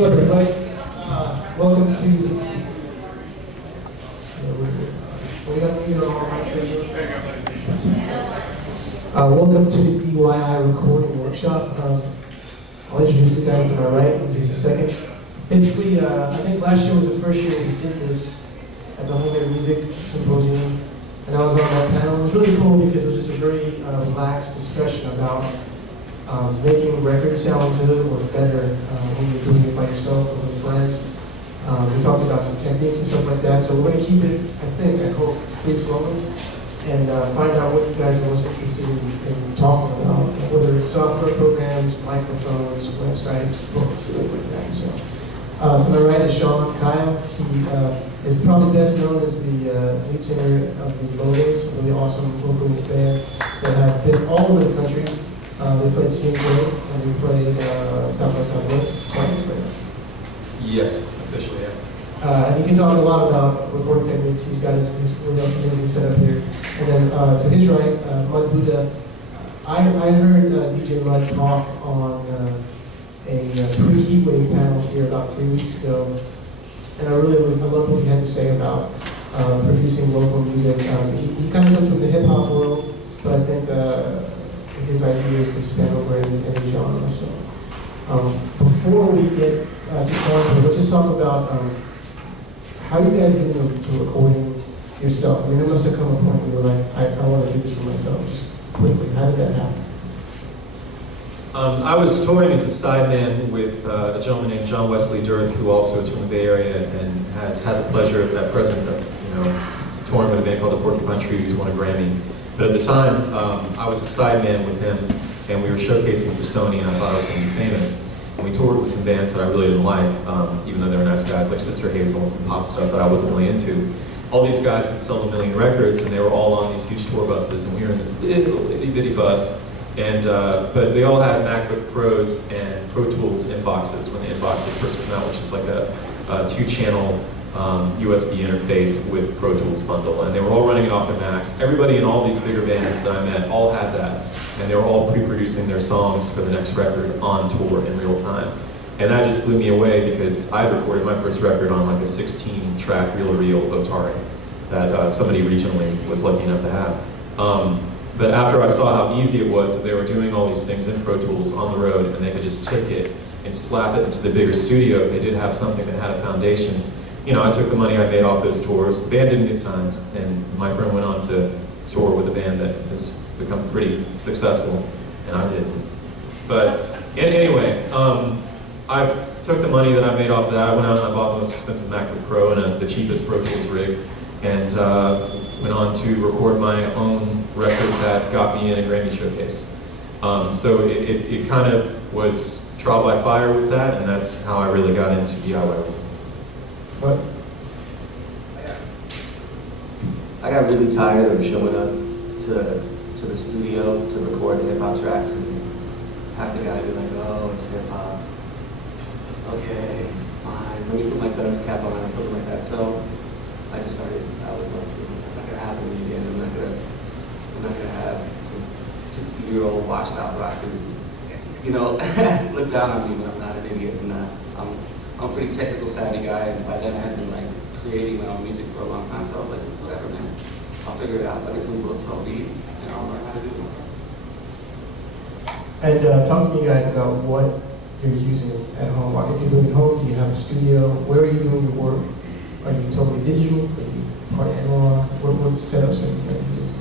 What's up, everybody? Welcome to. Welcome to the DYI recording workshop. I'll introduce the guys to my right in just a second. Basically, I think last year was the first year we did this at the Homemade Music Symposium, and I was on that panel. It was really cool because it was just a very relaxed discussion about making records sound good or better when you're doing it by yourself or with friends. We talked about some techniques and stuff like that, so we're going to keep it, I hope, free flowing and find out what you guys are most interested in talking about, whether it's software programs, microphones, websites, books, stuff like that. So, to my right is Sean Kyle. He is probably best known as the lead singer of the Loafing, a really awesome local band that have been all over the country. They played Symposium and they played South by Southwest. Yes, officially, yeah. And he can talk a lot about recording techniques. He's got his really amazing setup here. And then to his right, Mud Buddha. I heard DJ Mud talk on a pre-Heatwave panel here about 3 weeks ago. And I love what he had to say about producing local music. He kind of comes from the hip-hop world, but I think his ideas can span over any genre. So before we get to content, let's just talk about how you guys get into recording yourself. I mean, there must have come a point where you're like, I want to do this for myself. Just quickly, how did that happen? I was touring as a sideman with a gentleman named John Wesley Dirk, who also is from the Bay Area and has had the pleasure at present of touring with a band called the Porcupine Tree, who's won a Grammy. But at the time, I was a sideman with him, and we were showcasing for Sony, and I thought I was going to be famous. And we toured with some bands that I really didn't like, even though they were nice guys, like Sister Hazel and some pop stuff that I wasn't really into. All these guys had sold 1 million records, and they were all on these huge tour buses, and we were in this little itty-bitty bus. And but they all had MacBook Pros and Pro Tools inboxes when the inbox had first come out, which is like a 2-channel USB interface with Pro Tools bundle, and they were all running it off their Macs. Everybody in all these bigger bands that I met all had that, and they were all pre-producing their songs for the next record on tour in real time. And that just blew me away because I recorded my first record on like a 16-track reel-to-reel Otari that somebody regionally was lucky enough to have. But after I saw how easy it was, that they were doing all these things in Pro Tools on the road, and they could just take it and slap it into the bigger studio if they did have something that had a foundation. You know, I took the money I made off those tours. The band didn't get signed, and my friend went on to tour with a band that has become pretty successful, and I didn't. But anyway, I took the money that I made off of that. I went out and I bought the most expensive MacBook Pro and the cheapest Pro Tools rig, and went on to record my own record that got me in a Grammy showcase. So it kind of was trial by fire with that, and that's how I really got into DIY. What? I got really tired of showing up to the studio to record hip-hop tracks, and half the guy be like, oh, it's hip-hop. Okay, fine, let me put my Guns cap on or something like that. So I just started, I was like, it's not gonna happen to me again. I'm not gonna have some 60-year-old washed out rocker, look down on me when I'm not an idiot. I'm a pretty technical savvy guy, and by then I had been like creating my own music for a long time, so I was like, whatever, man, I'll figure it out. I'll get some books, I'll read, and I'll learn how to do it myself. And talk to me guys about what you're using at home. If you're doing it at home, do you have a studio? Where are you doing your work? Are you totally digital? Are you part analog? What setups are you guys using?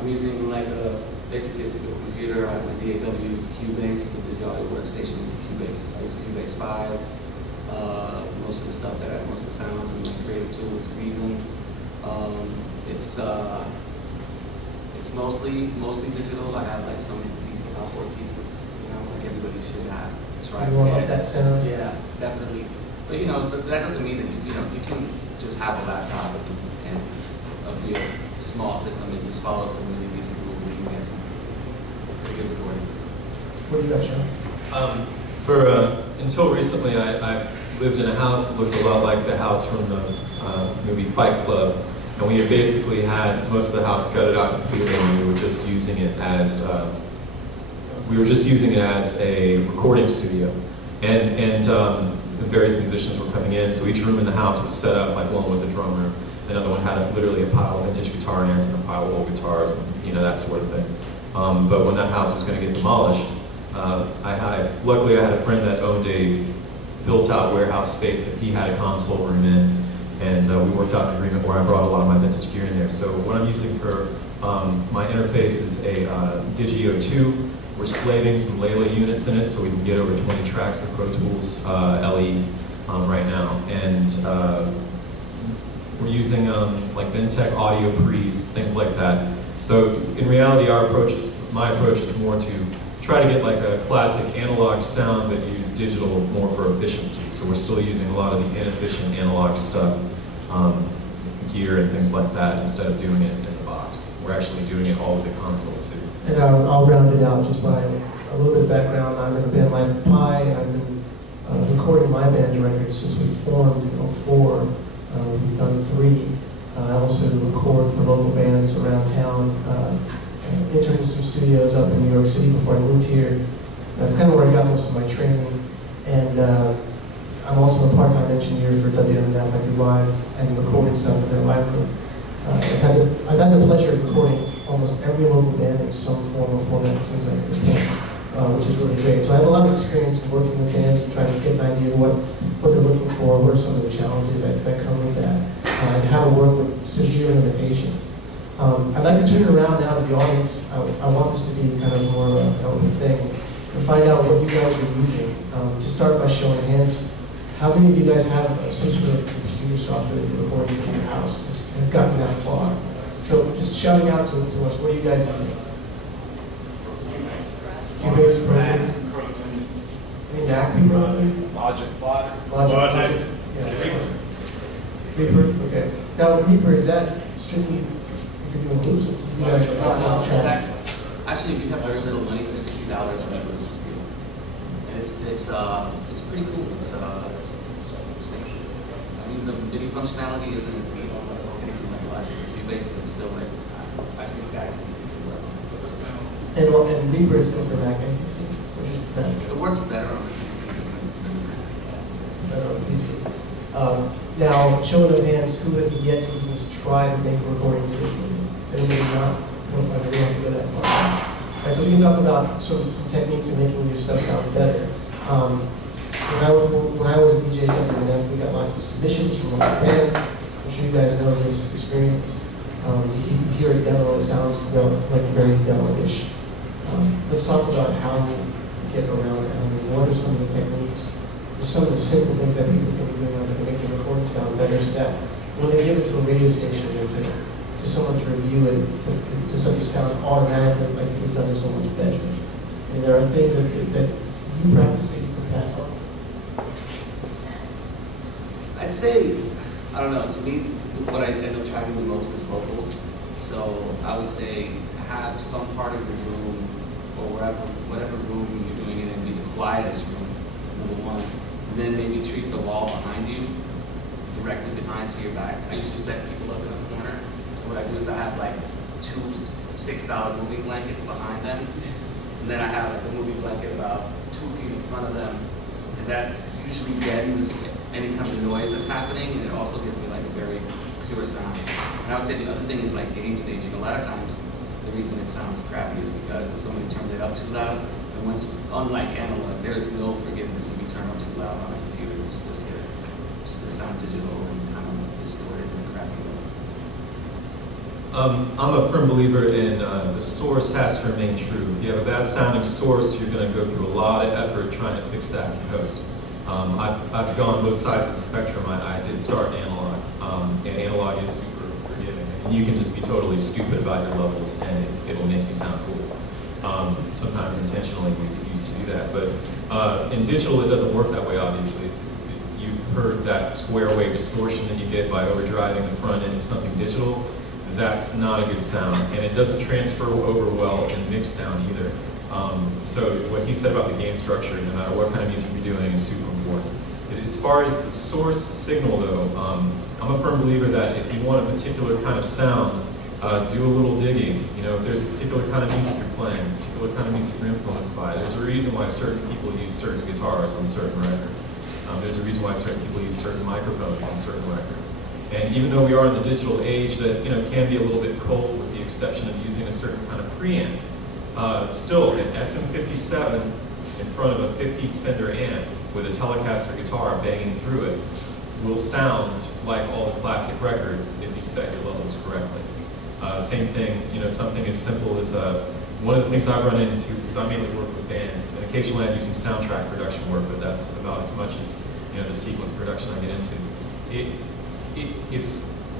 I'm using like basically a typical computer. My DAW is Cubase. The digital audio workstation is Cubase. I use Cubase 5. Most of the stuff most of the sounds and my creative tools, Reason. It's mostly digital. I have like some decent outboard pieces, like everybody should have. You want that sound? Yeah, definitely. But that doesn't mean that you can just have a laptop and be a small system and just follow some really decent rules and you can get some pretty good recordings. What do you got, Sean? Until recently, I lived in a house that looked a lot like the house from the movie Fight Club, and we had basically had most of the house gutted out completely, and we were just using it as a recording studio. and various musicians were coming in. So each room in the house was set up like one was a drum room, another one had literally a pile of vintage guitar amps and a pile of old guitars, and that sort of thing. But when that house was going to get demolished, luckily I had a friend that owned a built-out warehouse space that he had a console room in, and we worked out an agreement where I brought a lot of my vintage gear in there. So what I'm using for my interface is a Digio 2. We're slaving some Layla units in it so we can get over 20 tracks of Pro Tools LE right now. And we're using like Vintech audio pre's, things like that. So in reality, my approach is more to try to get like a classic analog sound but use digital more for efficiency. So we're still using a lot of the inefficient analog stuff, gear and things like that, instead of doing it in the box. We're actually doing it all with the console too. And I'll round it out just by a little bit of background. I'm in a band like Pi, and I've been recording my band's records since we formed in 2004. We've done 3. I also record for local bands around town. Interned in some studios up in New York City before I moved here. That's kind of where I got most of my training. And I'm also a part-time engineer for WMNF. I do live and recording stuff in their live room. I've had the pleasure of recording almost every local band in some form or format since I was which is really great. So I have a lot of experience working with bands and trying to get an idea of what they're looking for, what are some of the challenges that come with that, and how to work with severe limitations. I'd like to turn it around now to the audience. I want this to be kind of more of an open thing and find out what you guys are using. Just start by showing hands. How many of you guys have some sort of computer software that you're recording in your house? Have gotten that far. So just shouting out to us, what are you guys using? Cubase, any Mac people out there? Logic. Yeah. Reaper, okay. Now Reaper, is that strictly if you're doing loops? It's excellent. Actually, we have very little money for $60 on Reaper as a steal. And it's pretty cool. The MIDI functionality isn't as neat as like anything like Logic. You basically still like I've seen guys do and Reaper is good for Mac and PC. It works better on the PC Better on PC. Now, showing of hands, who has yet to even try to make recordings digitally? Does anybody not? I really want to go that far. All right, so we can talk about some techniques in making your stuff sound better. When I was a DJ at WNF, we got lots of submissions from local bands. I'm sure you guys know this experience. You hear a demo, it sounds like very demo-ish. Let's talk about how to get around it. What are some of the techniques? Some of the simple things that people can be doing to make the recording sound better, so that when they give it to a radio station or to someone to review it, to such a sound automatically like it was done so much better. And there are things that you practice that you can pass on. I'd say, I don't know, to me, what I end up trying to do most is vocals. So I would say have some part of your room or whatever room you're doing it in be the quietest room, number one. And then maybe treat the wall behind you directly behind to your back. I usually set people up in a corner. What I do is I have like 2 $6 movie blankets behind them. And then I have like a movie blanket about 2 feet in front of them. And that usually deadens any kind of noise that's happening, and it also gives me like a very pure sound. And I would say the other thing is like gain staging. A lot of times the reason it sounds crappy is because somebody turned it up too loud. And once, unlike analog, there is no forgiveness if you turn up too loud on a computer. It's just gonna sound digital and kind of distorted in a crappy way. I'm a firm believer in the source has to remain true. If you have a bad sounding source, you're going to go through a lot of effort trying to fix that in post. I've gone both sides of the spectrum. I did start in analog, and analog is super forgiving. And you can just be totally stupid about your levels, and it'll make you sound cool. Sometimes intentionally we used to do that, but in digital it doesn't work that way. Obviously, you've heard that square wave distortion that you get by overdriving the front end of something digital. That's not a good sound, and it doesn't transfer over well in mix down either. So what he said about the gain structure, no matter what kind of music you're doing, is super important. As far as the source signal though, I'm a firm believer that if you want a particular kind of sound, Do a little digging. You know, if there's a particular kind of music you're playing, a particular kind of music you're influenced by, there's a reason why certain people use certain guitars on certain records. There's a reason why certain people use certain microphones on certain records. And even though we are in the digital age that, you know, can be a little bit cold with the exception of using a certain kind of preamp, still an SM57 in front of a 50s Fender amp with a Telecaster guitar banging through it will sound like all the classic records if you set your levels correctly. Same thing, you know, something as simple as one of the things I run into, because I mainly work with bands, and occasionally I do some soundtrack production work, but that's about as much as, you know, the sequence production I get into.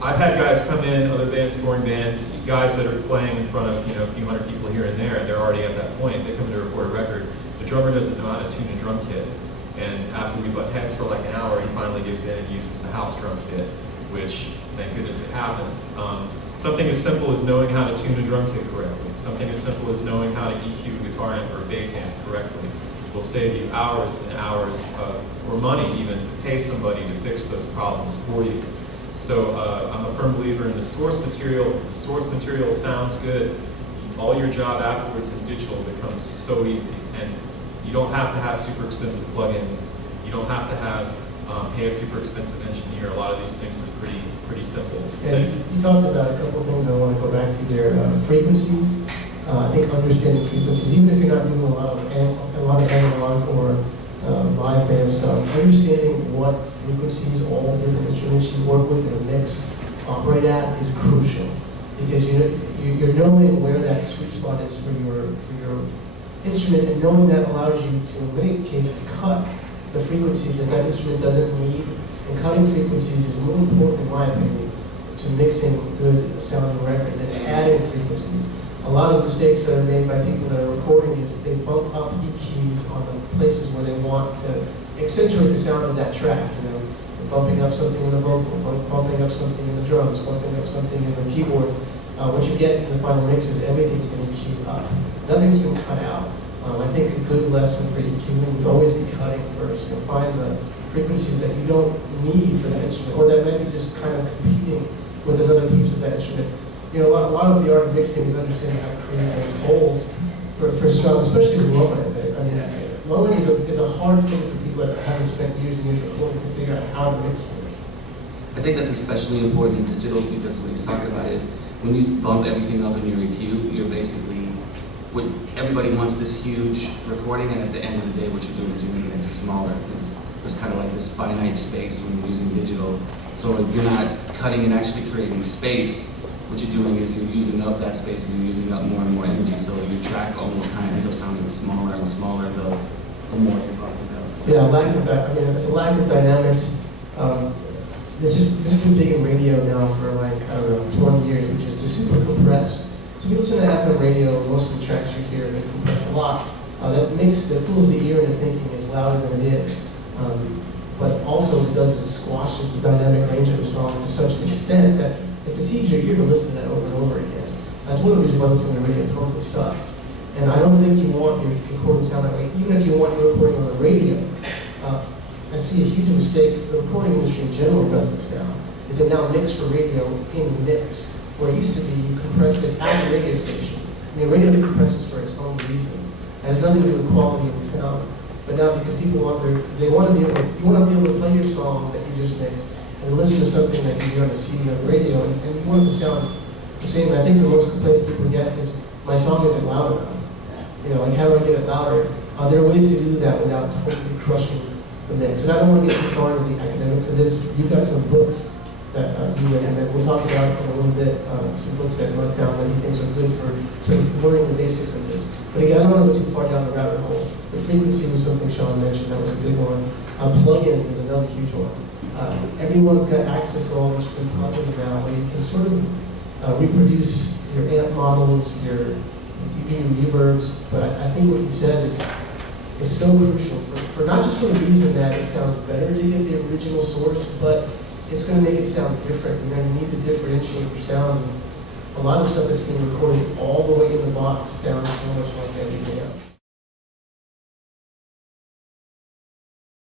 I've had guys come in, other bands, touring bands, guys that are playing in front of, you know, a few hundred people here and there, and they're already at that point. They come in to record a record. The drummer doesn't know how to tune a drum kit, and after we butt heads for like an hour, he finally gives in and uses the house drum kit, which, thank goodness it happened. Something as simple as knowing how to tune a drum kit correctly, something as simple as knowing how to EQ a guitar amp or a bass amp correctly will save you hours and hours or money even to pay somebody to fix those problems for you. So I'm a firm believer in the source material. If the source material sounds good, all your job afterwards in digital becomes so easy. And you don't have to have super expensive plugins. You don't have to have pay a super expensive engineer. A lot of these things are pretty simple. And you talked about a couple of things I want to go back to there. Frequencies. I think understanding frequencies, even if you're not doing a lot of analog or live band stuff, understanding what frequencies all the different instruments you work with in a mix operate at is crucial, because you're knowing where that sweet spot is for your instrument, and knowing that allows you to, in many cases, cut the frequencies that instrument doesn't need. And cutting frequencies is more important, in my opinion, to mixing good sounding record than adding frequencies. A lot of mistakes that are made by people that are recording is they bump up EQs on the places where they want to accentuate the sound of that track. You know, bumping up something in the vocal, bumping up something in the drums, bumping up something in the keyboards. What you get in the final mix is everything's been EQ'd up. Nothing's been cut out. I think a good lesson for EQing is always be cutting first. You'll find the frequencies that you don't need for that instrument, or that might be just kind of competing with another piece of that instrument. You know, a lot of the art of mixing is understanding how to create those holes for sound, especially with low end. I mean, low end is a hard thing for people that haven't spent years and years recording to figure out how to mix it. I think that's especially important in digital, because what he's talking about is when you bump everything up in your EQ, you're basically, everybody wants this huge recording, and at the end of the day, what you're doing is you're making it smaller, because there's kind of like this finite space when you're using digital. So if you're not cutting and actually creating space, what you're doing is you're using up that space and you're using up more and more energy. So your track almost kind of ends up sounding smaller and smaller the more you're talking about. Yeah, lack of that. I mean, it's a lack of dynamics. This has been big in radio now for like, I don't know, 20 years, which is just super compressed. So if you listen to FM radio, most of the tracks you hear are compressed a lot. That fools the ear into thinking it's louder than it is. But also what it does is it squashes the dynamic range of the song to such an extent that it fatigues your ear to listen to that over and over again. That's one of the reasons why listening to radio totally sucks. And I don't think you want your recording to sound that way, even if you want your recording on the radio. I see a huge mistake the recording industry in general does this now. Is it now mix for radio in the mix, where it used to be you compressed it at the radio station. I mean, radio compresses for its own reasons. It has nothing to do with quality of the sound. But now, because people want you want to be able to play your song that you just mixed and listen to something that you hear on the CD on the radio, and you want it to sound the same. And I think the most complaints people get is, my song isn't loud enough. You know, like, how do I get it louder? There are ways to do that without totally crushing the mix. And I don't want to get too far into the academics of this. You've got some books that you recommend. We'll talk about in a little bit, some books that Mark found that he thinks are good for sort of learning the basics of this. But again, I don't want to go too far down the rabbit hole. The frequency was something Sean mentioned, that was a big one. Plugins is another huge one. Everyone's got access to all these free plugins now, where you can sort of reproduce your amp models, your reverbs. But I think what you said is so crucial for not just for the reason that it sounds better to get the original source, but it's going to make it sound different. You know, you need to differentiate your sounds. And a lot of stuff that's being recorded all the way in the box sounds so much like everything else.